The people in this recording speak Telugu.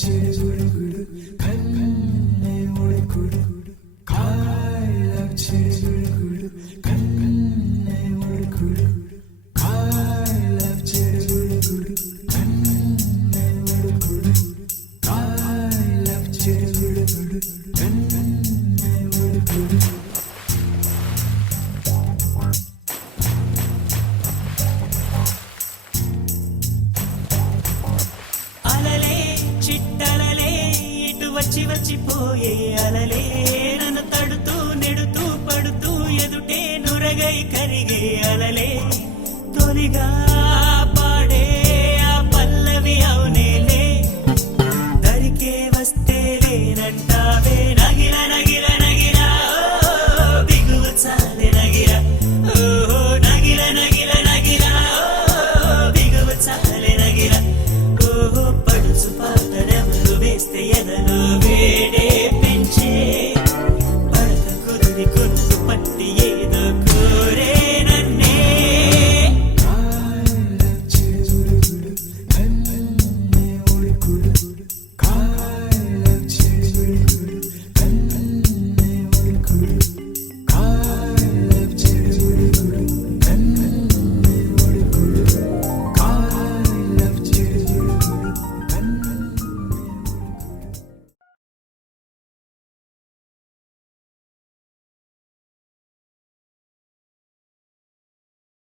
చిడుగుడు కన్నే ఉడుకుడు I love చిడుగుడు కన్నే ఉడుకుడు I love చిడుగుడు కన్నే ఉడుకుడు I love చిడుగుడు కన్నే ఉడుకుడు చిట్టలలే ఇటు వచ్చి వచ్చిపోయే అలలే నన్ను తడుతూ నెడుతూ పడుతూ ఎదుటే నురగై కరిగే అలలే తొలిగా